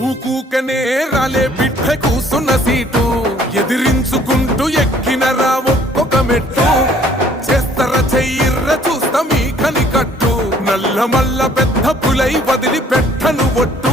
ఊకూకనే రాలే బిడ్డ కూసున్న సీటు ఎదిరించుకుంటూ ఎక్కినరా ఒక్కొక్క మెట్టు చేస్తర చెయ్యిర్ర చూస్తా మీ కనికట్టు నల్ల మల్ల పెద్ద పులై వదిలి పెట్టను ఒట్టు